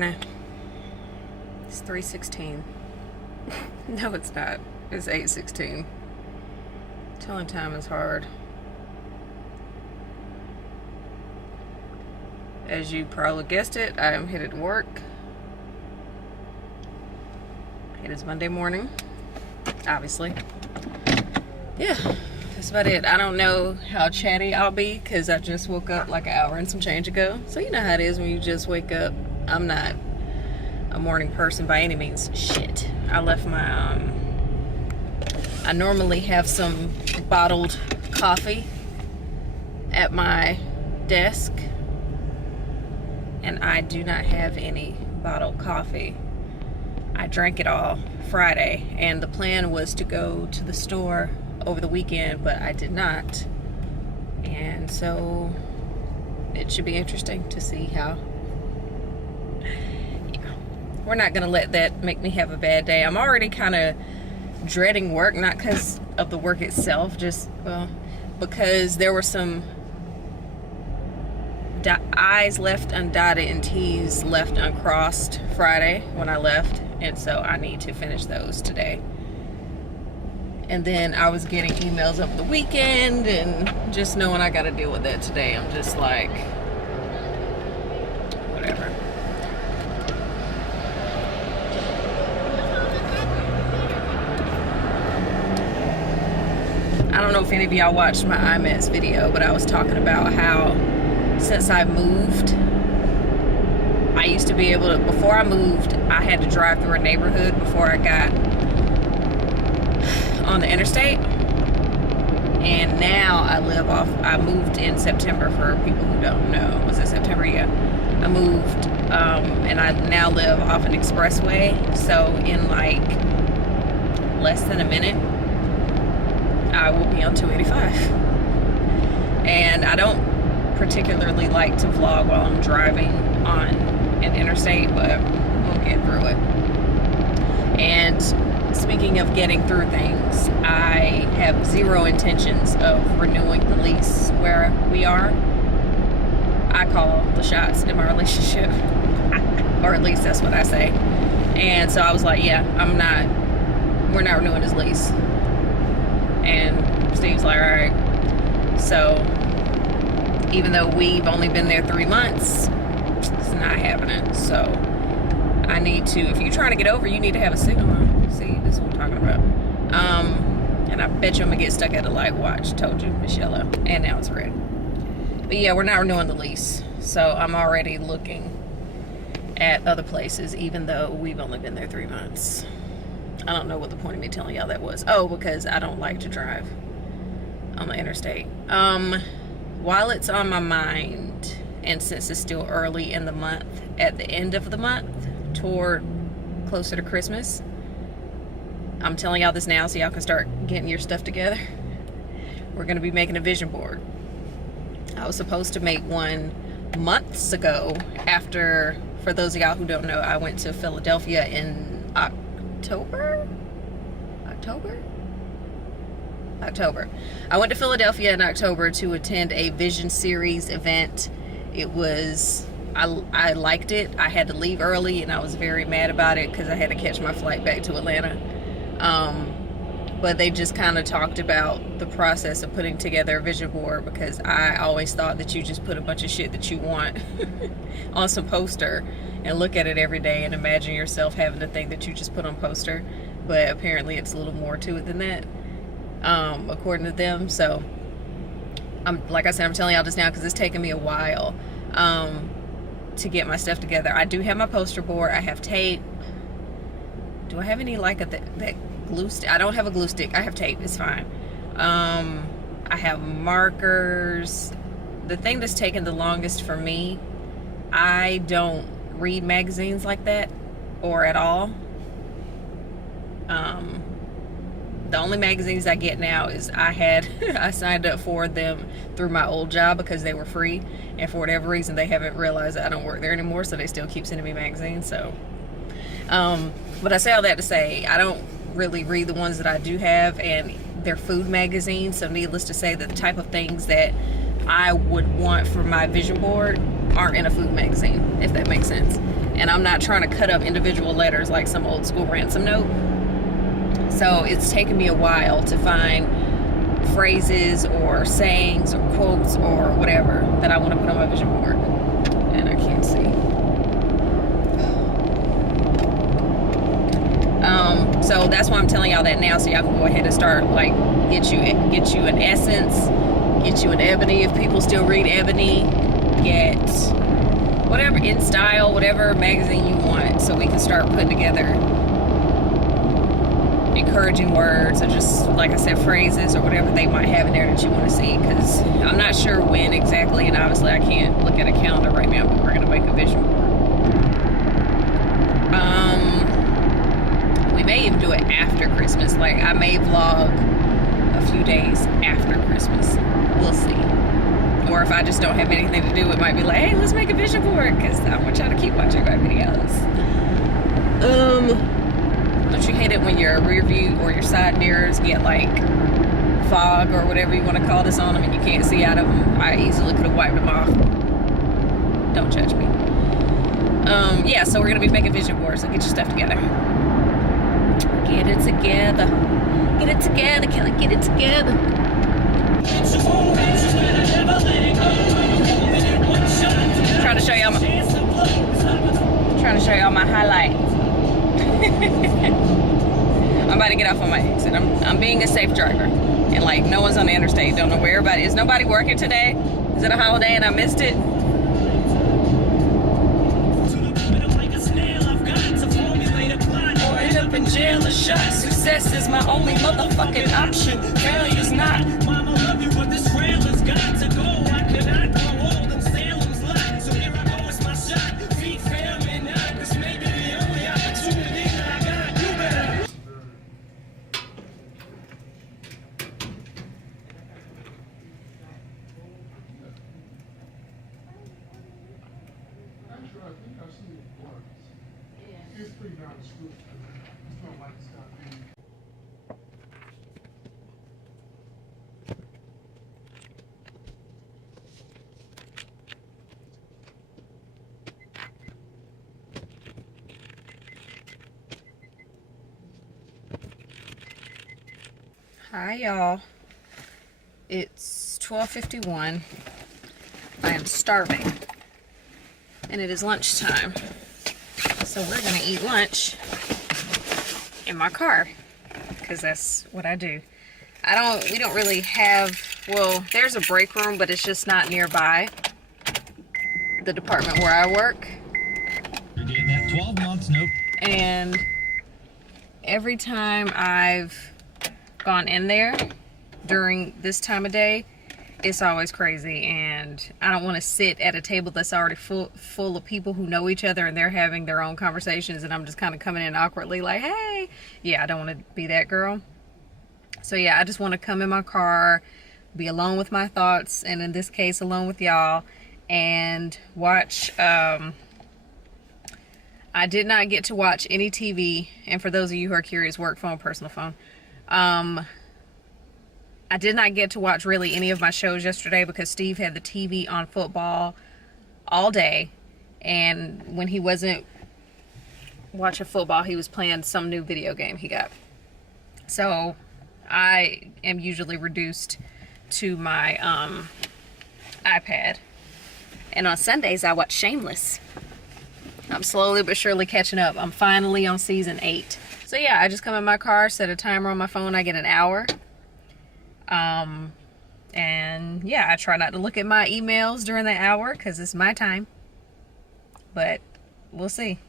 morning. It's 3:16. No, it's not. It's 8:16. Telling time is hard. As you probably guessed it, I am headed to work. It is Monday morning, obviously. Yeah, that's about it. I don't know how chatty I'll be because I just woke up like an hour and some change ago. So you know how it is when you just wake up. I'm not a morning person by any means. Shit. I left my, I normally have some bottled coffee at my desk. And I do not have any bottled coffee. I drank it all Friday, and the plan was to go to the store over the weekend, but I did not. And so it should be interesting to see how. Yeah. We're not gonna let that make me have a bad day. I'm already kind of dreading work, not because of the work itself, just, well, because there were some I's left undotted and T's left uncrossed Friday when I left, and so I need to finish those today. And then I was getting emails over the weekend, and just knowing I gotta deal with that today, I'm just like, whatever. I don't know if any of y'all watched my IMAX video, but I was talking about how since I moved, I used to be able to, before I moved, I had to drive through a neighborhood before I got on the interstate. And now I moved in September, for people who don't know. Was it September? Yeah. I moved, and I now live off an expressway. So in like less than a minute, I will be on 285. And I don't particularly like to vlog while I'm driving on an interstate, but we'll get through it. And speaking of getting through things, I have zero intentions of renewing the lease where we are. I call the shots in my relationship, or at least that's what I say. And so I was like, yeah, we're not renewing this lease. And Steve's like, all right. So even though we've only been there 3 months, it's not happening. So I need to, if you're trying to get over, you need to have a signal on. See, this is what I'm talking about. And I bet you I'm gonna get stuck at a light. Watch, told you, it's yellow, and now it's red. But yeah, we're not renewing the lease. So I'm already looking at other places, even though we've only been there 3 months. I don't know what the point of me telling y'all that was. Oh, because I don't like to drive on the interstate. While it's on my mind, and since it's still early in the month, at the end of the month, toward closer to Christmas, I'm telling y'all this now so y'all can start getting your stuff together. We're gonna be making a vision board. I was supposed to make one months ago after, for those of y'all who don't know, I went to Philadelphia in October. I went to Philadelphia in October to attend a Vision Series event. It was, I liked it. I had to leave early and I was very mad about it because I had to catch my flight back to Atlanta. But they just kind of talked about the process of putting together a vision board, because I always thought that you just put a bunch of shit that you want on some poster and look at it every day and imagine yourself having the thing that you just put on poster. But apparently it's a little more to it than that, according to them. So like I said, I'm telling y'all this now because it's taken me a while to get my stuff together. I do have my poster board. I have tape. Do I have any like that glue stick? I don't have a glue stick. I have tape. It's fine. I have markers. The thing that's taken the longest for me, I don't read magazines like that, or at all. The only magazines I get now is I signed up for them through my old job because they were free, and for whatever reason they haven't realized that I don't work there anymore, so they still keep sending me magazines. So but I say all that to say, I don't really read the ones that I do have, and they're food magazines, so needless to say that the type of things that I would want for my vision board aren't in a food magazine, if that makes sense. and I'm not trying to cut up individual letters like some old school ransom note. So it's taken me a while to find phrases or sayings or quotes or whatever that I want to put on my vision board. And I can't see. So that's why I'm telling y'all that now, so y'all can go ahead and start, like, get you an Essence, get you an Ebony if people still read Ebony, get whatever In Style, whatever magazine you want, so we can start putting together encouraging words or just, like I said, phrases or whatever they might have in there that you want to see, because I'm not sure when exactly, and obviously I can't look at a calendar right now, but we're going to make a vision board. We may even do it after Christmas. Like, I may vlog a few days after Christmas. We'll see. Or if I just don't have anything to do, it might be like, hey, let's make a vision board, because I want y'all to keep watching my videos. Don't you hate it when your rear view or your side mirrors get like fog or whatever you want to call this on them and you can't see out of them? I easily could have wiped them off. Don't judge me. Yeah, so we're gonna be making vision boards, so get your stuff together. Get it together. Get it together, Kelly, get it together. Trying to show y'all my highlight. I'm about to get off on my exit. I'm being a safe driver, and like, no one's on the interstate. Don't know where everybody is. Nobody working today? Is it a holiday and I missed it? Or end up in jail or shot. Success is my only motherfucking option. Failure's not. Mama love you, but this rail has got to go. I cannot grow old in Salem's lot. So here I go, it's my shot. Feet fail me now, 'cause maybe the only opportunity that I got. You better. Actually, I think I've seen it once. Yeah. It's pretty down the street. It's not like it's got big. Hi y'all, it's 12:51. I am starving and it is lunchtime, so we're gonna eat lunch in my car because that's what I do. We don't really have, well, there's a break room, but it's just not nearby the department where I work. You're getting that 12 months, nope. And every time I've gone in there during this time of day, it's always crazy, and I don't want to sit at a table that's already full of people who know each other and they're having their own conversations, and I'm just kind of coming in awkwardly like, hey. Yeah, I don't want to be that girl. So yeah, I just want to come in my car, be alone with my thoughts, and in this case alone with y'all, and watch. I did not get to watch any TV, and for those of you who are curious, work phone, personal phone. I did not get to watch really any of my shows yesterday because Steve had the TV on football all day, and when he wasn't watching football, he was playing some new video game he got. So I am usually reduced to my iPad, and on Sundays I watch Shameless. I'm slowly but surely catching up. I'm finally on season 8. So yeah, I just come in my car, set a timer on my phone, I get an hour. And yeah, I try not to look at my emails during that hour because it's my time. But we'll see.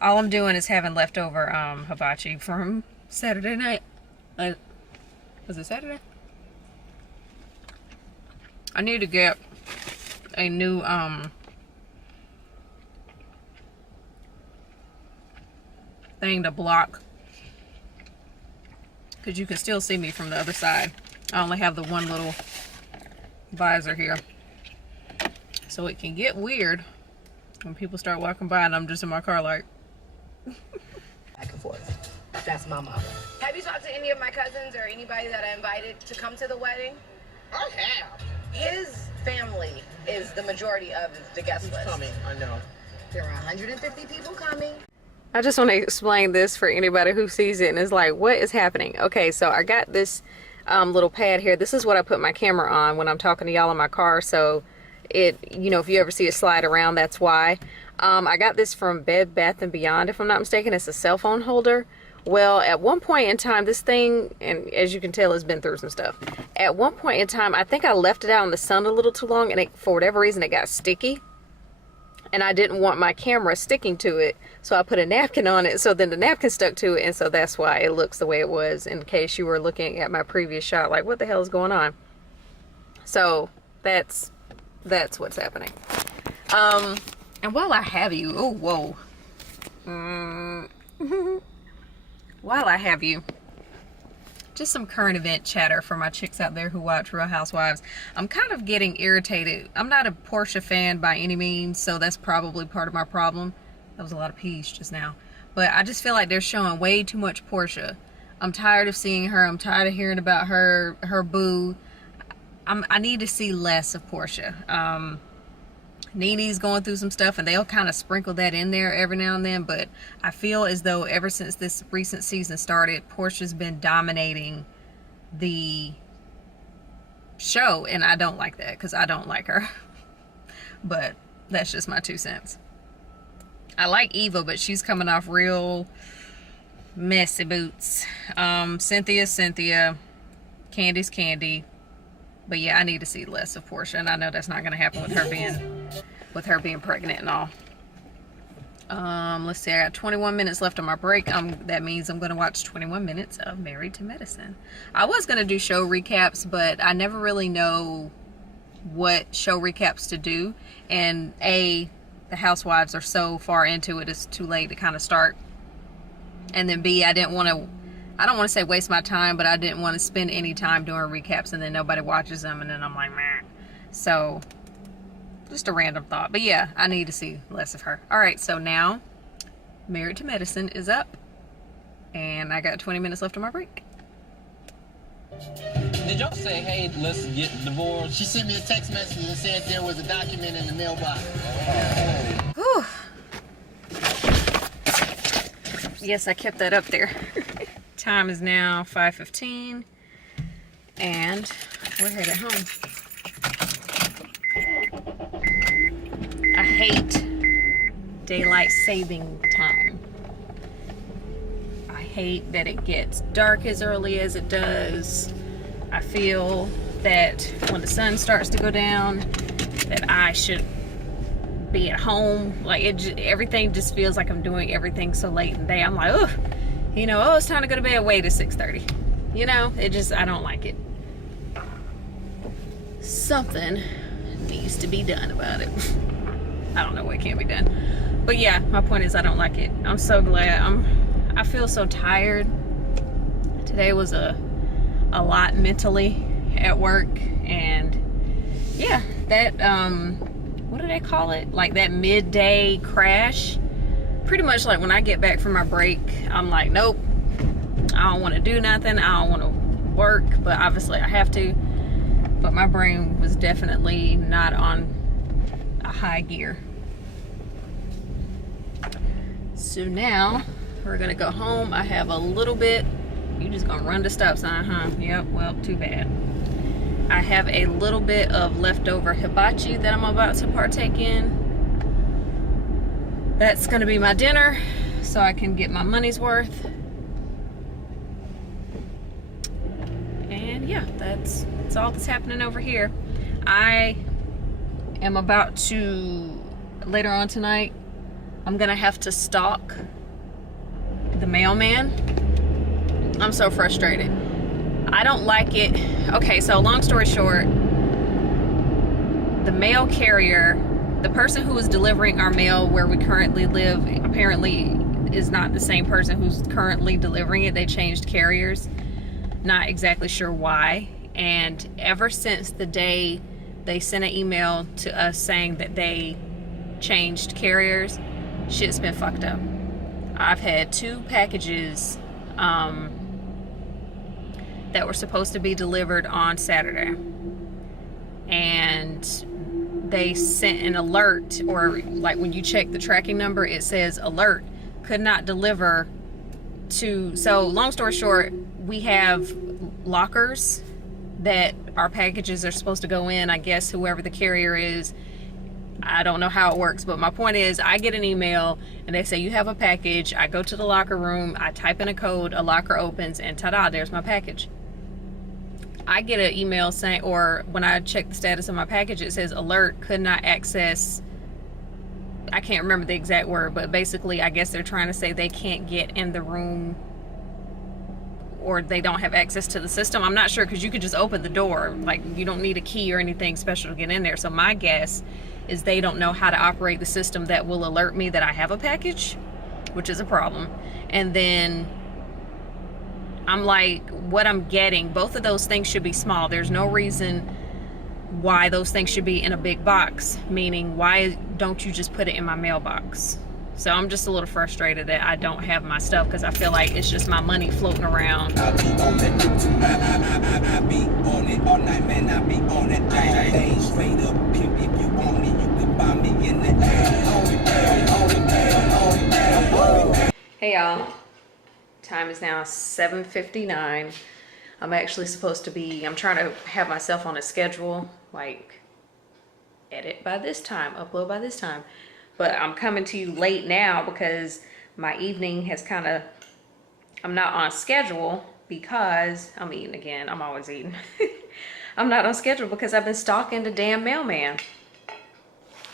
All I'm doing is having leftover hibachi from Saturday night. Was it Saturday? I need to get a new thing to block, because you can still see me from the other side. I only have the one little visor here, so it can get weird when people start walking by and I'm just in my car like back and forth. That's my mama. Have you talked to any of my cousins or anybody that I invited to come to the wedding? I have. His family is the majority of the guest list. Coming, I know. There are 150 people coming. I just want to explain this for anybody who sees it and is like, what is happening? Okay, so I got this little pad here. This is what I put my camera on when I'm talking to y'all in my car. So it, you know, if you ever see it slide around, that's why. I got this from Bed Bath & Beyond, if I'm not mistaken. It's a cell phone holder. Well, at one point in time, this thing, and as you can tell, it's been through some stuff. At one point in time, I think I left it out in the sun a little too long, and it, for whatever reason, it got sticky. And I didn't want my camera sticking to it, so I put a napkin on it, so then the napkin stuck to it, and so that's why it looks the way it was, in case you were looking at my previous shot, like, what the hell is going on? So, that's what's happening. And while I have you, oh, whoa. While I have you, just some current event chatter for my chicks out there who watch Real Housewives. I'm kind of getting irritated. I'm not a Portia fan by any means, so that's probably part of my problem. That was a lot of peas just now. But I just feel like they're showing way too much Portia. I'm tired of seeing her. I'm tired of hearing about her boo. I need to see less of Portia. Nene's going through some stuff, and they'll kind of sprinkle that in there every now and then, but I feel as though ever since this recent season started, Portia's been dominating the show, and I don't like that because I don't like her. But that's just my 2 cents. I like Eva, but she's coming off real messy boots. Cynthia, Candy's Candy. But yeah, I need to see less of Portia, and I know that's not going to happen with her being pregnant and all. Let's see, I got 21 minutes left on my break. That means I'm going to watch 21 minutes of Married to Medicine. I was going to do show recaps, but I never really know what show recaps to do. And A, the housewives are so far into it, it's too late to kind of start. And then B, I don't want to say waste my time, but I didn't want to spend any time doing recaps and then nobody watches them, and then I'm like, meh. So, just a random thought. But yeah, I need to see less of her. Alright, so now, Married to Medicine is up, and I got 20 minutes left on my break. Did y'all say, hey, let's get divorced? She sent me a text message and said there was a document in the mailbox. Whew. Yes, I kept that up there. Time is now 5:15, and we're headed home. I hate daylight saving time. I hate that it gets dark as early as it does. I feel that when the sun starts to go down, that I should be at home. Like, everything just feels like I'm doing everything so late in the day. I'm like, ugh, you know, oh, it's time to go to bed. Wait, it's 6:30. You know, I don't like it. Something needs to be done about it. I don't know what can't be done. But yeah, my point is I don't like it. I'm so glad. I feel so tired. Today was a lot mentally at work, and yeah, that what do they call it? Like that midday crash. Pretty much like when I get back from my break, I'm like, nope, I don't want to do nothing. I don't want to work, but obviously I have to. But my brain was definitely not on a high gear. So now we're gonna go home. I have a little bit. You just gonna run the stop sign, huh? Yep, well, too bad. I have a little bit of leftover hibachi that I'm about to partake in. That's gonna be my dinner, so I can get my money's worth. And yeah, that's all that's happening over here. I am about to, later on tonight, I'm gonna have to stalk the mailman. I'm so frustrated. I don't like it. Okay, so long story short, the mail carrier, the person who is delivering our mail where we currently live, apparently is not the same person who's currently delivering it. They changed carriers. Not exactly sure why. And ever since the day they sent an email to us saying that they changed carriers, shit's been fucked up. I've had 2 packages that were supposed to be delivered on Saturday. and they sent an alert, or like when you check the tracking number, it says alert, could not deliver to. So long story short, we have lockers that our packages are supposed to go in. I guess whoever the carrier is, I don't know how it works, but my point is, I get an email and they say you have a package. I go to the locker room, I type in a code, a locker opens, and ta-da, there's my package. I get an email saying, or when I check the status of my package, it says alert, could not access. I can't remember the exact word, but basically I guess they're trying to say they can't get in the room, or they don't have access to the system. I'm not sure, because you could just open the door. Like, you don't need a key or anything special to get in there. So my guess is they don't know how to operate the system that will alert me that I have a package, which is a problem. And then I'm like, what I'm getting, both of those things should be small. There's no reason why those things should be in a big box, meaning why don't you just put it in my mailbox? So I'm just a little frustrated that I don't have my stuff, because I feel like it's just my money floating around. I be on it all night, man. I be on it all day. Straight up pimp, if you want me, you can buy me in the Hey y'all, time is now 7:59. I'm actually supposed to be, I'm trying to have myself on a schedule, like edit by this time, upload by this time. But I'm coming to you late now because my evening has kind of, I'm not on schedule because I'm eating again. I'm always eating. I'm not on schedule because I've been stalking the damn mailman.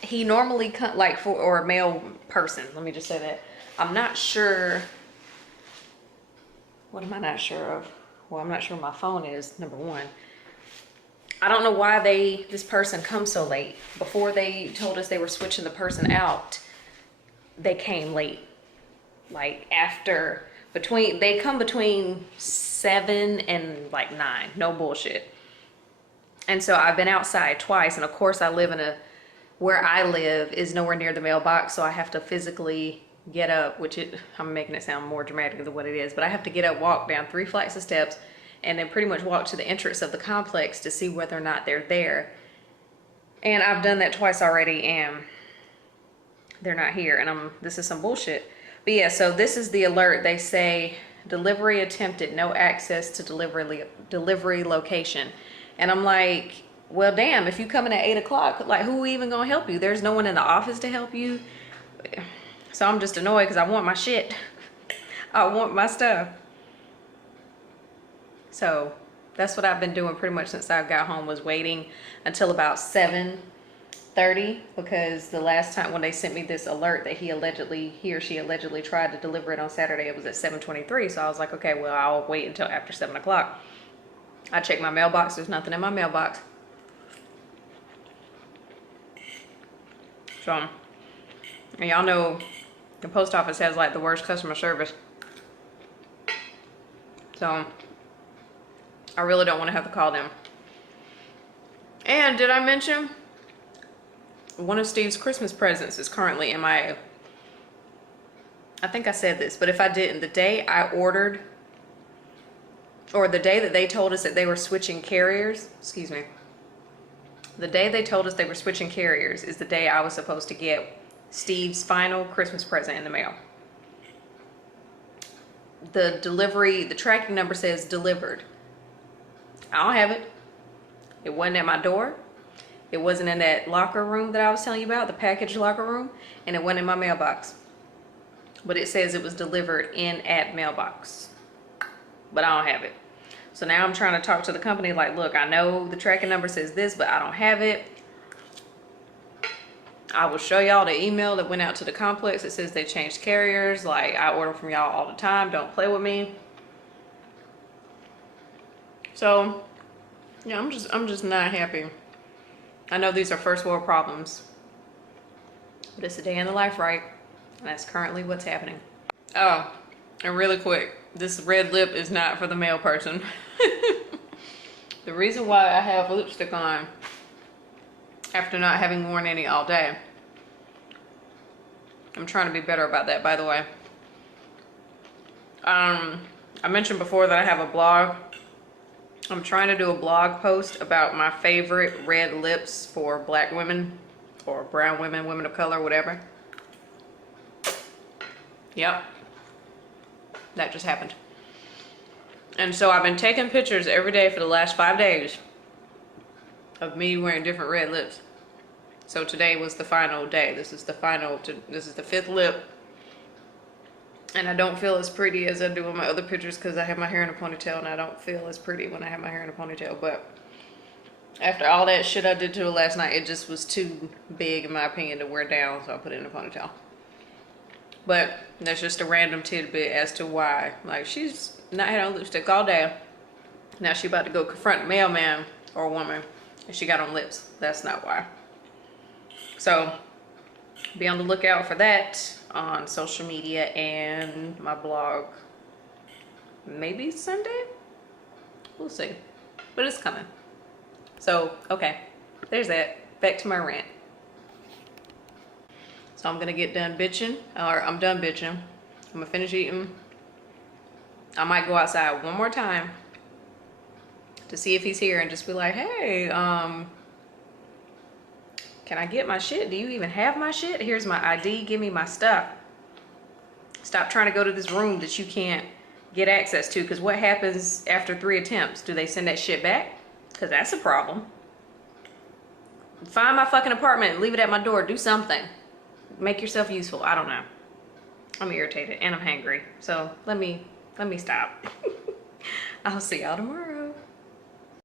He normally like for, or mail person, let me just say that. I'm not sure, what am I not sure of? Well, I'm not sure my phone is, number one. I don't know why this person comes so late. Before they told us they were switching the person out, they came late. Like after, they come between 7 and like 9, no bullshit. And so I've been outside twice, and of course I live where I live is nowhere near the mailbox, so I have to physically get up, I'm making it sound more dramatic than what it is, but I have to get up, walk down 3 flights of steps, and then pretty much walk to the entrance of the complex to see whether or not they're there. And I've done that twice already, and they're not here, and this is some bullshit. But yeah, so this is the alert. They say delivery attempted, no access to delivery location. And I'm like, well damn, if you come in at 8 o'clock, like who even gonna help you? There's no one in the office to help you. So I'm just annoyed because I want my shit. I want my stuff. So that's what I've been doing pretty much since I got home, was waiting until about 7:30, because the last time when they sent me this alert that he or she allegedly tried to deliver it on Saturday, it was at 7:23. So I was like, okay, well, I'll wait until after 7 o'clock. I checked my mailbox. There's nothing in my mailbox. So, and y'all know the post office has like the worst customer service. So I really don't want to have to call them. And did I mention one of Steve's Christmas presents is currently MIA? I think I said this, but if I didn't, the day I ordered, or the day that they told us that they were switching carriers, excuse me, the day they told us they were switching carriers is the day I was supposed to get Steve's final Christmas present in the mail. The tracking number says delivered. I don't have it. It wasn't at my door. It wasn't in that locker room that I was telling you about, the package locker room, and it wasn't in my mailbox. But it says it was delivered in at mailbox. But I don't have it. So now I'm trying to talk to the company like, look, I know the tracking number says this, but I don't have it. I will show y'all the email that went out to the complex. It says they changed carriers. Like, I order from y'all all the time. Don't play with me. So, yeah, I'm just not happy. I know these are first world problems, but it's a day in the life, right? And that's currently what's happening. Oh, and really quick, this red lip is not for the male person. The reason why I have lipstick on after not having worn any all day, I'm trying to be better about that, by the way. I mentioned before that I have a blog. I'm trying to do a blog post about my favorite red lips for black women or brown women, women of color, whatever. Yep. That just happened. And so I've been taking pictures every day for the last 5 days of me wearing different red lips. So today was the final day. This is the fifth lip. And I don't feel as pretty as I do in my other pictures because I have my hair in a ponytail, and I don't feel as pretty when I have my hair in a ponytail. But after all that shit I did to it last night, it just was too big in my opinion to wear down, so I put it in a ponytail. But that's just a random tidbit as to why. Like, she's not had on lipstick all day. Now she about to go confront a mailman or a woman, and she got on lips. That's not why. So be on the lookout for that on social media and my blog. Maybe Sunday? We'll see. But it's coming. So, okay. There's that. Back to my rant. So I'm gonna get done bitching, or I'm done bitching. I'm gonna finish eating. I might go outside one more time to see if he's here and just be like, hey, can I get my shit? Do you even have my shit? Here's my ID, give me my stuff. Stop trying to go to this room that you can't get access to, because what happens after 3 attempts? Do they send that shit back? Because that's a problem. Find my fucking apartment and leave it at my door. Do something. Make yourself useful. I don't know. I'm irritated and I'm hangry. So let me stop. I'll see y'all tomorrow.